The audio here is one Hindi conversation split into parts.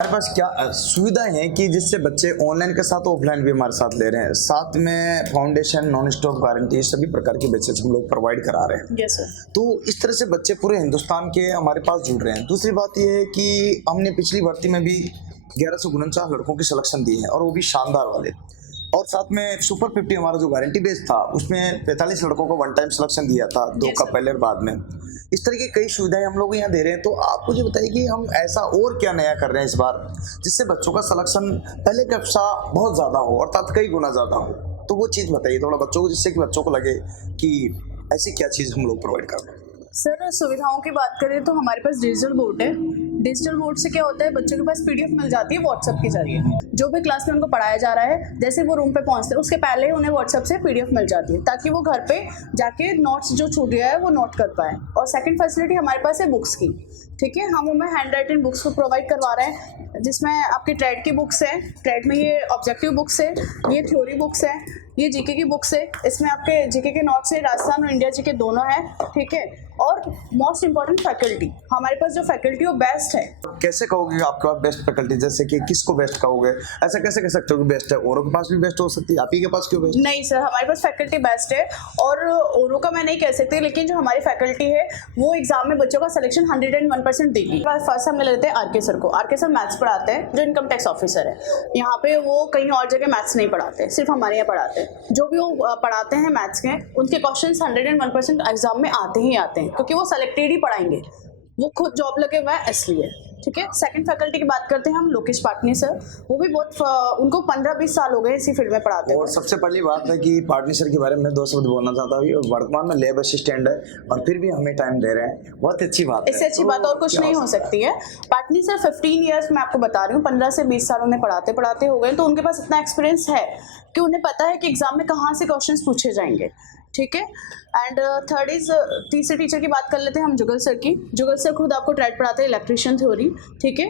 हमारे पास क्या सुविधाएं हैं कि जिससे बच्चे ऑनलाइन के साथ ऑफलाइन भी हमारे साथ ले रहे हैं, साथ में फाउंडेशन, नॉन स्टॉप गारंटी, सभी प्रकार की बैचेस हम लोग प्रोवाइड करा रहे हैं। Yes sir. तो इस तरह से बच्चे पूरे हिंदुस्तान के हमारे पास जुड़ रहे हैं। दूसरी बात यह है कि हमने पिछली भर्ती में भी 1149 लड़कों की सिलेक्शन दी है और वो भी शानदार वाले। और साथ में सुपर 50 हमारा जो गारंटी बेस था उसमें 45 लड़कों को वन टाइम सिलेक्शन दिया था, 2 का पहले और बाद में। इस तरह की कई सुविधाएं हम लोग यहाँ दे रहे हैं। तो आप मुझे बताइए कि हम ऐसा और क्या नया कर रहे हैं इस बार जिससे बच्चों का सिलेक्शन पहले के अपेक्षा बहुत ज़्यादा हो, अर्थात कई गुना ज़्यादा हो। तो वो चीज़ बताइए थोड़ा बच्चों को, जिससे कि बच्चों को लगे कि ऐसी क्या चीज़ हम लोग प्रोवाइड कर रहे हैं। सर सुविधाओं की बात करें तो हमारे पास डिजिटल बोर्ड है। डिजिटल बोर्ड से क्या होता है, बच्चों के पास पीडीएफ मिल जाती है व्हाट्सएप के जरिए। जो भी क्लास में उनको पढ़ाया जा रहा है, जैसे वो रूम पे पहुंचते हैं उसके पहले ही उन्हें व्हाट्सएप से पीडीएफ मिल जाती है, ताकि वो घर पे जाके नोट्स जो छूट गया है वो नोट कर पाए। और सेकंड फैसिलिटी हमारे पास है बुक्स की। ठीक है, हम उन्हें हैंड राइटिंग बुक्स को प्रोवाइड करवा रहे हैं, जिसमें आपकी ट्रेड की बुक्स है, ट्रेड में ये ऑब्जेक्टिव बुक्स है, ये थ्योरी बुक्स है, ये जीके की बुक्स है। इसमें आपके जीके के नोट्स है, राजस्थान और इंडिया जीके दोनों है। ठीक है, और मोस्ट इंपॉर्टेंट फैकल्टी, हमारे पास जो फैकल्टी वो बेस्ट है। कैसे कहोगे आपके पास बेस्ट फैकल्टी, जैसे कि किसको बेस्ट कहोगे? ऐसा कैसे कह सकते हो कि बेस्ट है? औरों के पास भी बेस्ट हो सकती है, आप ही के पास क्यों बेस्ट? नहीं सर, हमारे पास फैकल्टी बेस्ट है और औरों का मैं नहीं कह सकती, लेकिन जो हमारी फैकल्टी है वो एग्जाम में बच्चों का सिलेक्शन 101% देगी। फर्स्ट हम लेते हैं आरके सर को। आरके सर मैथ्स पढ़ाते हैं, जो इनकम टैक्स ऑफिसर है यहाँ पे। वो कहीं और जगह मैथ्स नहीं पढ़ाते, सिर्फ हमारे यहाँ पढ़ाते हैं। जो भी वो पढ़ाते हैं मैथ्स के, उनके क्वेश्चन 101% एग्जाम में आते ही आते हैं, क्योंकि वो सेलेक्टेड ही पढ़ाएंगे। वो खुद जॉब लगे हुआ है इसलिए। ठीक है, सेकंड फैकल्टी की बात करते हैं हम, लोकेश पाटनी सर। वो भी बहुत, उनको 15-20 साल हो गए इसी फील्ड में पढ़ाते हैं। और सबसे पहली बात है कि पाटनी सर के बारे में 2 शब्द बोलना चाहता हूँ। वर्तमान में लैब असिस्टेंट है और फिर भी हमें टाइम दे रहे हैं, बहुत अच्छी बात है। इससे अच्छी बात और कुछ नहीं हो सकती है। पाटनी सर 15 ईयर्स मैं आपको बता रही हूँ, 15 से 20 साल उन्हें पढ़ाते पढ़ाते हो गए। तो उनके पास इतना एक्सपीरियंस है कि उन्हें पता है कि एग्जाम में कहाँ से क्वेश्चंस पूछे जाएंगे। ठीक है, एंड थर्ड इज, तीसरे टीचर की बात कर लेते हैं हम, जुगल सर की। जुगल सर खुद आपको ट्रेड पढ़ाते हैं, इलेक्ट्रिशियन थ्योरी। ठीक है,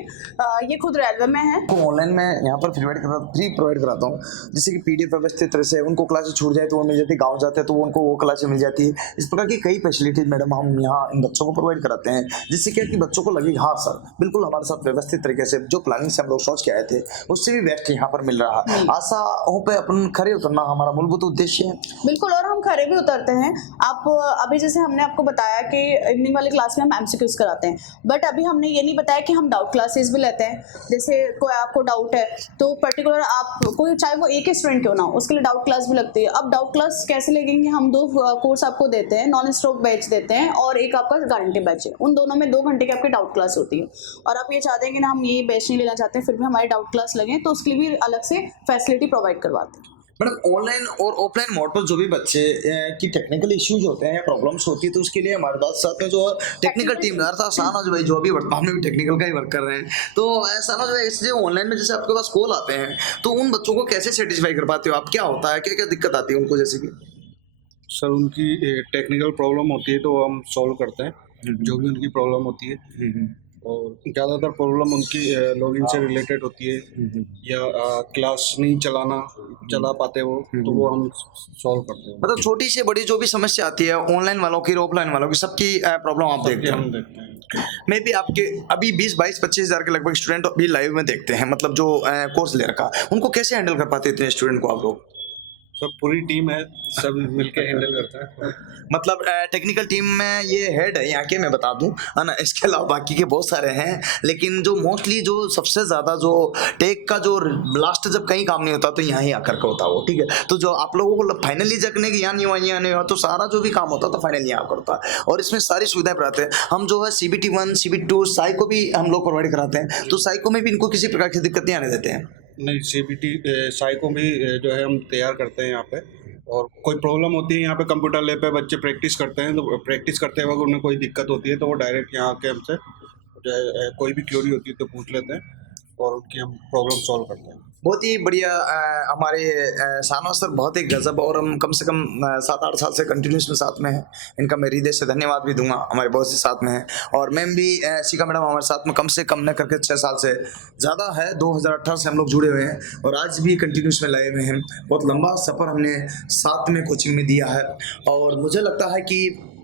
ये खुद रेलवे में है। ऑनलाइन में यहाँ पर फ्री प्रोवाइड कराता हूँ, जैसे कि पीडीएफ व्यवस्थित तरह से उनको क्लासेस छूट जाए तो वो मिल जाती है, गाँव जाते हैं तो उनको वो क्लासेस मिल जाती है। इस प्रकार की कई फैसिलिटीज मैडम हम यहाँ इन बच्चों को प्रोवाइड कराते हैं, जिससे क्या कि बच्चों को लगे हाँ सर बिल्कुल हमारे साथ व्यवस्थित तरीके से जो प्लानिंग से हम लोग सोच के आए थे उससे भी बेस्ट यहाँ पर मिल रहा है। आशाओं पे अपन खरे उतरना हमारा मूलभूत उद्देश्य है। बिल्कुल, और हम खरे भी उतरते हैं। आप अभी जैसे हमने आपको बताया कि इवनिंग वाली क्लास में हम एमसीक्यूज कराते हैं, बट अभी हमने ये नहीं बताया कि हम डाउट क्लासेस भी लेते हैं। जैसे कोई आपको डाउट है तो पर्टिकुलर आप कोई, चाहे वो एक ही स्टूडेंट क्यों ना हो, उसके लिए डाउट क्लास भी लगती है। अब डाउट क्लास कैसे लगेंगे, हम 2 कोर्स आपको देते हैं, नॉन स्टॉप बैच देते हैं और एक आपका गारंटी बैच है। उन दोनों में 2 घंटे की आपकी डाउट क्लास होती है। और आप ये चाहते हैं कि ना हम ये बैच नहीं लेना चाहते, फिर भी हमारी डाउट क्लास लगे, तो उसके लिए भी अलग से फैसिलिटी प्रोवाइड करवाते हैं। मैडम ऑनलाइन और ऑफलाइन मोड पर जो भी बच्चे की टेक्निकल इश्यूज होते हैं या प्रॉब्लम्स होती है तो उसके लिए हमारे पास साथ में जो टेक्निकल टीम था शाहनवाज भाई, जो अभी वर्तमान में भी टेक्निकल का ही वर्क कर रहे हैं। तो शाहनवाज भाई, इससे ऑनलाइन में जैसे आपके पास कॉल आते हैं तो उन बच्चों को कैसे सेटिस्फाई कर पाते हो आप? क्या होता है, क्या क्या दिक्कत आती है उनको? जैसे कि सर उनकी टेक्निकल प्रॉब्लम होती है तो हम सॉल्व करते हैं जो भी उनकी प्रॉब्लम होती है। और ज़्यादातर प्रॉब्लम उनकी लॉगिन से रिलेटेड होती है या क्लास नहीं चला पाते वो, तो वो हम सॉल्व करते हैं। मतलब छोटी से बड़ी जो भी समस्या आती है ऑनलाइन वालों की, ऑफलाइन वालों की, सबकी प्रॉब्लम आप देखते हैं? हम देखते हैं। मैं भी आपके अभी 20-22-25 हज़ार के लगभग स्टूडेंट अभी लाइव में देखते हैं, मतलब जो कोर्स ले रखा, उनको कैसे हैंडल कर पाते इतने स्टूडेंट को आप लोग? सब पूरी टीम है, सब मिलके हैंडल करता है। मतलब टेक्निकल टीम में ये हेड है यहाँ के, मैं बता दूं है ना, इसके अलावा बाकी के बहुत सारे हैं, लेकिन जो मोस्टली जो सबसे ज़्यादा जो टेक का जो लास्ट जब कहीं काम नहीं होता तो यहाँ ही आकर के होता है वो। ठीक है, तो जो आप लोगों को फाइनली जगने की यहाँ नहीं हुआ तो सारा जो भी काम होता तो फाइनली यहाँ करता है और इसमें सारी सुविधाएं कराते हैं। हम जो है CBT1 CBT2 साई को भी हम लोग प्रोवाइड कराते हैं, तो साई को में भी इनको किसी प्रकार की दिक्कत नहीं आने देते हैं। नहीं, CBT साई को भी जो है हम तैयार करते हैं यहाँ पे। और कोई प्रॉब्लम होती है यहाँ पे कंप्यूटर लैब पे बच्चे प्रैक्टिस करते हैं, तो प्रैक्टिस करते वक्त उन्हें कोई दिक्कत होती है तो वो डायरेक्ट यहाँ आके हमसे जो है कोई भी क्वेरी होती है तो पूछ लेते हैं और उनकी हम प्रॉब्लम सॉल्व करते हैं। बहुत ही बढ़िया। हमारे शाहनवाज सर बहुत ही गजब, और हम कम से कम 7-8 साल से कंटिन्यूस में साथ में हैं। इनका मैं हृदय से धन्यवाद भी दूंगा, हमारे बहुत से साथ में हैं। और मैम भी शिखा मैडम हमारे साथ में कम से कम न करके 6 साल से ज़्यादा है, 2018 से हम लोग जुड़े हुए हैं और आज भी कंटिन्यूस में लगे हुए हैं। बहुत लंबा सफ़र हमने साथ में कोचिंग में दिया है और मुझे लगता है कि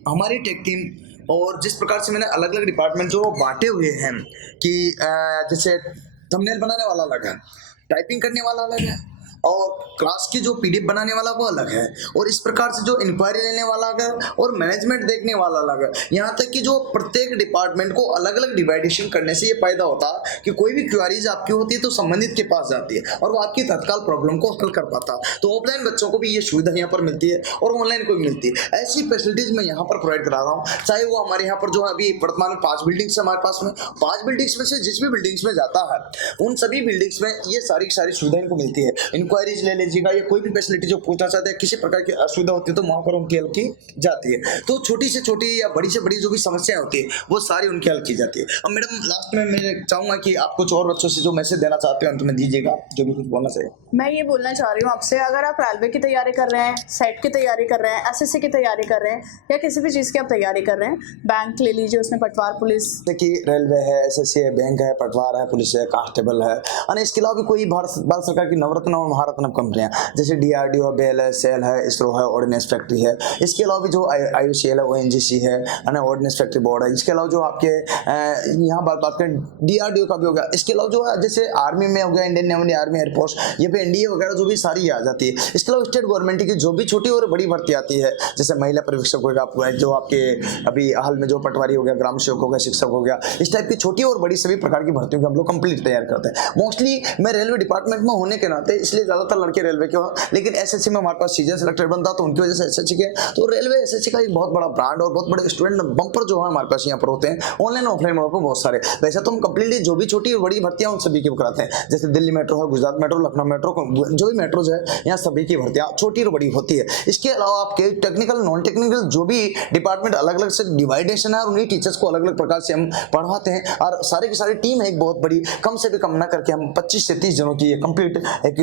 हमारी टेक टीम और जिस प्रकार से मैंने अलग अलग डिपार्टमेंट जो बांटे हुए हैं कि जैसे थंबनेल बनाने वाला अलग है, टाइपिंग करने वाला अलग है, और क्लास की जो पीडीएफ बनाने वाला वो अलग है, और इस प्रकार से जो इंक्वायरी लेने वाला अलग है और मैनेजमेंट देखने वाला अलग है। यहाँ तक कि जो प्रत्येक डिपार्टमेंट को अलग अलग डिवाइडेशन करने से ये फायदा होता है कि कोई भी क्वेरीज आपकी होती है तो संबंधित के पास जाती है और वो आपकी तत्काल प्रॉब्लम को हल कर पाता है। तो ऑफलाइन बच्चों को भी ये सुविधा यहाँ पर मिलती है और ऑनलाइन को भी मिलती है। ऐसी फैसिलिटीज मैं यहाँ पर प्रोवाइड करा रहा हूँ, चाहे वो हमारे यहाँ पर जो अभी वर्तमान में 5 बिल्डिंग्स हमारे पास में, 5 बिल्डिंग्स में से जिस भी बिल्डिंग्स में जाता है उन सभी बिल्डिंग्स में ये सारी सुविधाएं इनको मिलती है। इंक्वायरीज ले लीजिएगा या कोई भी फैसिलिटी जो पूछना चाहते हैं, किसी प्रकार की असुविधा होती है तो वहां पर उनकी हल की जाती है। तो छोटी से छोटी या बड़ी से बड़ी जो भी समस्याएं होती है वो सारी उनकी हल की जाती है। अब मैडम लास्ट में मैं चाहूंगा कि आप कुछ और बच्चों से जो मैसेज देना चाहते हो अंत में दीजिएगा, जो भी कुछ बोलना चाहिए। मैं ये बोलना चाह रही हूँ आपसे, अगर आप रेलवे की तैयारी कर रहे हैं, सेट की तैयारी कर रहे हैं, एसएससी की तैयारी कर रहे हैं या किसी भी चीज़ की आप तैयारी कर रहे हैं, बैंक ले लीजिए, उसमें पटवार पुलिस, जैसे कि रेलवे है, एसएससी है, बैंक है, पटवार है, पुलिस है, कांस्टेबल है, और इसके अलावा भी कोई भारत सरकार की नवरत्न और महारत्न कंपनियां जैसे डीआरडीओ, बेल है, सेल है, इसरो है, ऑर्डिनेंस फैक्ट्री है, इसके अलावा भी जो आईयूसीएल है, ओएनजीसी है, ऑर्डिनेंस फैक्ट्री बोर्ड है, इसके अलावा जो आपके यहाँ बात करें डीआरडीओ का भी हो गया, इसके अलावा जो है जैसे आर्मी में हो गया, इंडियन नेवल आर्मी एयरफोर्स, ये पे एनडीए वगैरह जो भी सारी आ जाती है। इसके अलावा स्टेट गवर्नमेंट की जो भी छोटी और बड़ी भर्ती आती है, जैसे महिला पर्यवेक्षक हो गया, जो आपके अभी हाल में जो पटवारी हो गया, ग्राम सेवक हो गया, शिक्षक हो गया, इस टाइप की छोटी और बड़ी सभी प्रकार की भर्तियों की हम लोग कंप्लीट तैयार करते हैं। मोस्टली मैं रेलवे डिपार्टमेंट में होने के नाते इसलिए ज्यादातर लड़के रेलवे के हो, लेकिन एसएससी में हमारे पास सीजन सेलेक्टेड बनता तो उनकी वजह से एसएससी के, तो रेलवे एसएससी का एक बहुत बड़ा ब्रांड और बहुत बड़े स्टूडेंट बम्पर जो है हमारे पास यहाँ पर होते हैं, ऑनलाइन ऑफलाइन मोड पर बहुत सारे। वैसे तो हम कंप्लीटली जो भी छोटी और बड़ी भर्तियां उन सभी की कराते हैं, जैसे दिल्ली मेट्रो है, गुजरात मेट्रो, लखनऊ मेट्रो, जो भी मेट्रोज है यहाँ सभी की भर्तियां छोटी और बड़ी होती है। इसके अलावा आपके टेक्निकल नॉन टेक्निकल जो भी डिपार्टमेंट अलग अलग से डिवाइडेशन है और उन्हीं टीचर्स को अलग अलग प्रकार से हम पढ़ाते हैं, और सारी की सारी टीम है एक बहुत बड़ी, कम से भी कम ना करके हम 25 से 30 जनों की ये कंप्लीट एक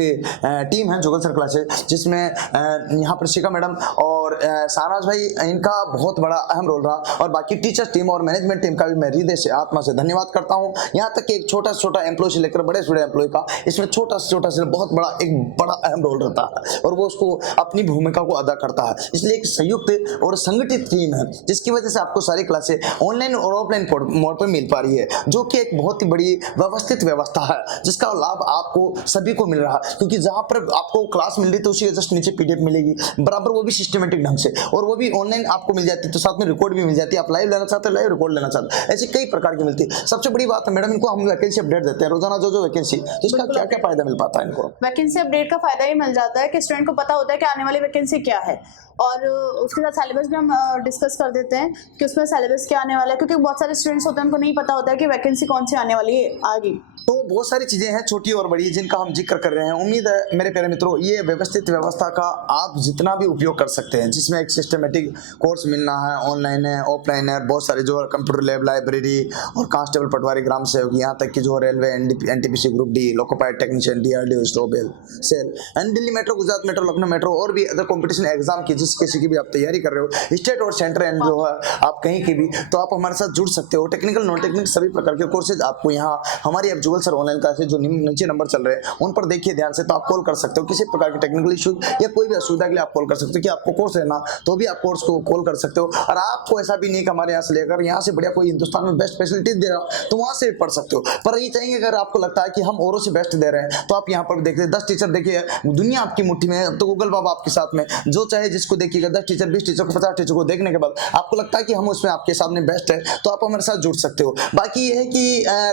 टीम है जुगल सर क्लासेस, जिसमें यहाँ पर शिका मैडम और साराज भाई, इनका बहुत बड़ा अहम रोल रहा, और बाकी टीचर्स टीम और मैनेजमेंट टीम का भी मैं हृदय से आत्मा से धन्यवाद करता हूँ। यहाँ तक कि एक छोटा से छोटा एम्प्लॉय से लेकर बड़े से बड़े एम्प्लॉय का इसमें छोटा से बहुत बड़ा एक बड़ा अहम रोल रहता है और वो उसको अपनी भूमिका को अदा करता है। इसलिए एक संयुक्त और संगठित टीम है जिसकी वजह से आपको सारी क्लासें ऑनलाइन और ऑफलाइन मोड पर मिल पा रही है, जो कि एक बहुत ही बड़ी व्यवस्थित व्यवस्था है जिसका लाभ आपको सभी को मिल रहा है। क्योंकि जहां पर आपको क्लास मिल रही है तो उसी के जस्ट नीचे पीडीएफ मिलेगी बराबर, वो भी सिस्टमेटिक ढंग से, और वो भी ऑनलाइन आपको मिल जाती है, तो साथ में रिकॉर्ड भी मिल जाती है। आप लाइव लेना चाहते हैं, लाइव रिकॉर्ड लेना चाहते हैं, ऐसी कई प्रकार की मिलती है। सबसे बड़ी बात है मैडम, इनको हम वैकेंसी अपडेट देते हैं रोजाना, जो वैकेंसी, तो इसका क्या क्या फायदा मिल पाता है इनको? वैकेंसी अपडेट का फायदा ये मिल जाता है कि स्टूडेंट को पता होता है कि आने वाली वैकेंसी क्या है, और उसके साथ सिलेबस भी हम डिस्कस कर देते हैं कि उसमें सिलेबस क्या आने वाला है, क्योंकि बहुत सारे स्टूडेंट्स होते हैं उनको नहीं पता होता है कि वैकेंसी कौन सी आने वाली है आगे। तो बहुत सारी चीजें हैं छोटी और बड़ी जिनका हम जिक्र कर रहे हैं। उम्मीद है मेरे प्यारे मित्रों ये व्यवस्थित व्यवस्था का आप जितना भी उपयोग कर सकते हैं, जिसमें एक सिस्टमेटिक कोर्स मिलना है, ऑनलाइन है, ऑफलाइन है, बहुत सारे जो कंप्यूटर लैब, लाइब्रेरी और कांस्टेबल, पटवारी, ग्राम सेवक, यहाँ तक कि जो railway, NTPC group D, loco pilot technician, DRDO, स्ट्रोबेल, SAIL and Delhi metro, Gujarat metro, Lucknow metro और भी अदर कॉम्पिटिशन एग्जाम की जिस किसी की भी आप तैयारी कर रहे हो, स्टेट और सेंटर एंड जो है आप कहीं की भी, तो आप हमारे साथ जुड़ सकते हो। टेक्निकल नॉन टेक्निकल सभी प्रकार के कोर्सेज आपको यहाँ हमारी अब जुगल सर ऑनलाइन क्लासेज जो नीचे नंबर चल रहे हैं उन पर देखिए ध्यान से, तो आप कॉल कर सकते हो किसी प्रकार के टेक्निकल इशू या कोई भी असुविधा के लिए आप कॉल कर सकते हो। कि आपको कोर्स लेना तो भी आप कोर्स को कॉल कर सकते हो, और आपको ऐसा भी नहीं कि हमारे यहाँ से लेकर यहाँ से बढ़िया कोई हिंदुस्तान में बेस्ट फैसिलिटीज दे रहा तो वहां से भी पढ़ सकते हो। पर ये चाहेंगे अगर आपको लगता है कि हम औरों से बेस्ट दे रहे हैं तो आप यहाँ पर देखिए 10 टीचर देखिए, दुनिया आपकी मुट्ठी में है, तो गूगल बाबा आपके साथ में, जो चाहे जिसको देखिएगा 10 टीचर 20 टीचर को 50 टीचर को देखने के बाद आपको लगता है कि हम उसमें आपके सामने बेस्ट है तो आप हमारे साथ जुड़ सकते हो। बाकी ये है कि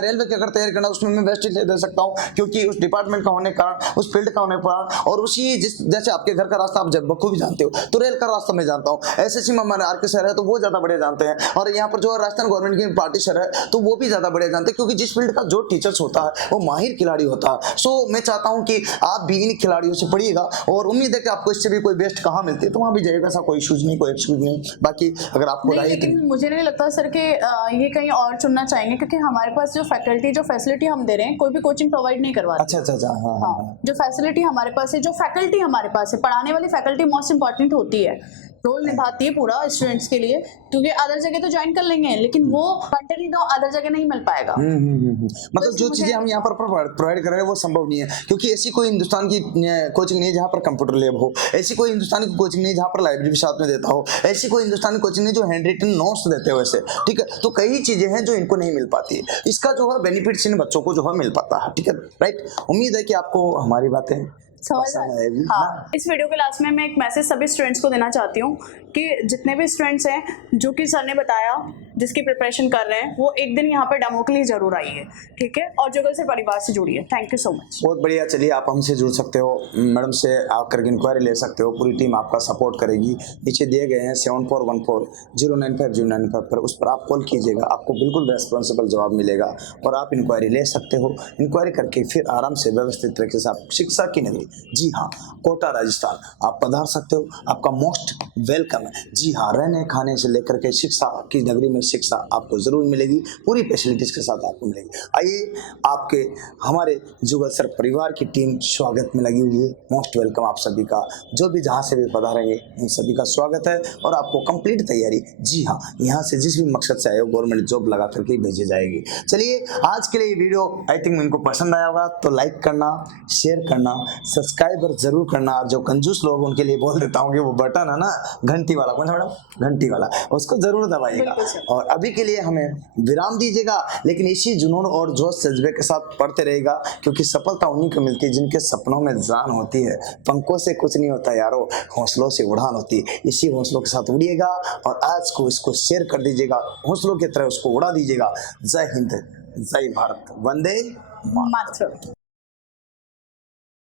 रेलवे की अगर तैयारी करना उसमें मैं बेस्ट दे सकता हूँ, क्योंकि उस डिपार्टमेंट का होने के कारण, उस फील्ड का होने के कारण, और उसी जैसे आपके घर का रास्ता आप जब बखूबी जानते हो तो रेल का रास्ता मैं जानता हूँ। एसएससी में हमारे आरके सर है तो वो ज्यादा बढ़िया जानते हैं, और यहाँ पर जो राजस्थान गवर्नमेंट की पार्टी सर है तो वो भी ज्यादा बढ़िया जानते हैं, क्योंकि जिस फील्ड का जो टीचर्स होता है वो माहिर खिलाड़ी होता है। सो मैं चाहता हूँ कि आप भी इन खिलाड़ियों से पढ़िएगा, और उम्मीद है कि आपको इससे भी कोई बेस्ट कहाँ मिलती है तो वहाँ भी जाइएगा, ऐसा कोई इशूज नहीं, कोई एक्सक्यूज नहीं। बाकी अगर आपको लेकिन मुझे नहीं लगता सर कि ये कहीं और चुनना चाहेंगे, क्योंकि हमारे पास जो फैकल्टी जो फैसिलिटी हम दे रहे हैं कोई भी कोचिंग प्रोवाइड नहीं करवा रहे। अच्छा, हाँ। जो फैसिलिटी हमारे पास है, जो फैकल्टी हमारे पास है, पढ़ाने वाली फैकल्टी मोस्ट इंपॉर्टेंट होती है। रोल निभाती है पूरा स्टूडेंट्स के लिए, क्योंकि अदर जगह तो ज्वाइन कर लेंगे लेकिन वो कंटेंट तो अदर जगह नहीं मिल पाएगा। मतलब जो चीजें हम यहाँ पर प्रोवाइड कर रहे हैं वो संभव नहीं है, क्योंकि ऐसी कोई हिंदुस्तान की कोचिंग नहीं है जहाँ पर कंप्यूटर लैब हो, ऐसी कोई हिंदुस्तान की कोचिंग नहीं है जहाँ पर लाइब्रेरी भी साथ में देता हो, ऐसी कोई हिंदुस्तान की कोचिंग नहीं जो हैंड रिटन नोट्स देते हो ऐसे, ठीक है। तो कई चीजें हैं जो इनको नहीं मिल पाती है, इसका जो है बेनिफिट्स इन बच्चों को जो है मिल पाता है, ठीक है, राइट। उम्मीद है कि आपको हमारी बातें पसंद आएगी। हाँ, इस वीडियो के लास्ट में मैं एक मैसेज सभी स्टूडेंट्स को देना चाहती हूँ कि जितने भी स्टूडेंट्स हैं जो कि सर ने बताया जिसकी प्रिपरेशन कर रहे हैं, वो एक दिन यहाँ पर डेमो के लिए जरूर आइए, ठीक है, और जुगल से परिवार से जुड़िए। Thank you so much. बहुत बढ़िया। चलिए, आप हमसे जुड़ सकते हो, मैडम से आकर इंक्वायरी ले सकते हो, पूरी टीम आपका सपोर्ट करेगी। नीचे दिए गए हैं 7414095095 पर, उस पर आप कॉल कीजिएगा, आपको बिल्कुल रेस्पॉन्सिबल जवाब मिलेगा और आप इंक्वायरी ले सकते हो। इंक्वायरी करके फिर आराम से व्यवस्थित तरीके से आप शिक्षा की नगरी, जी हाँ, कोटा राजस्थान, आप पधार सकते हो। आपका मोस्ट वेलकम है। जी हाँ, रहने खाने से लेकर के शिक्षा की नगरी में शिक्षा आपको जरूर मिलेगी, पूरी फैसिलिटीज के साथ आपको मिलेगी। आइए, आपके हमारे जुगल सर परिवार की टीम स्वागत में लगी हुई है। मोस्ट वेलकम आप सभी का, जो भी जहाँ से भी पधारेंगे उन सभी का स्वागत है और आपको कंप्लीट तैयारी, जी हाँ, यहाँ से जिस भी मकसद से आए हो गवर्नमेंट जॉब लगा करके भेजी जाएगी। चलिए, आज के लिए ये वीडियो आई थिंक इनको पसंद आया होगा, तो लाइक करना, शेयर करना, सब्सक्राइबर जरूर करना। जो कंजूस लोग उनके लिए बोल देता हूँ कि वो बटन है ना घंटी वाला, कौन सा मैडम, घंटी वाला, उसको जरूर दबाइएगा। और अभी के लिए हमें विराम दीजिएगा, लेकिन इसी जुनून और जोश जज्बे के साथ पढ़ते रहेगा, क्योंकि सफलता उन्हीं को मिलती है जिनके सपनों में जान होती है। पंखों से कुछ नहीं होता यारो, हौसलों से उड़ान होती है। इसी हौसलों के साथ उड़िएगा और आज को इसको शेयर कर दीजिएगा, हौसलों की तरह उसको उड़ा दीजिएगा। जय हिंद, जय भारत, वंदे मातरम।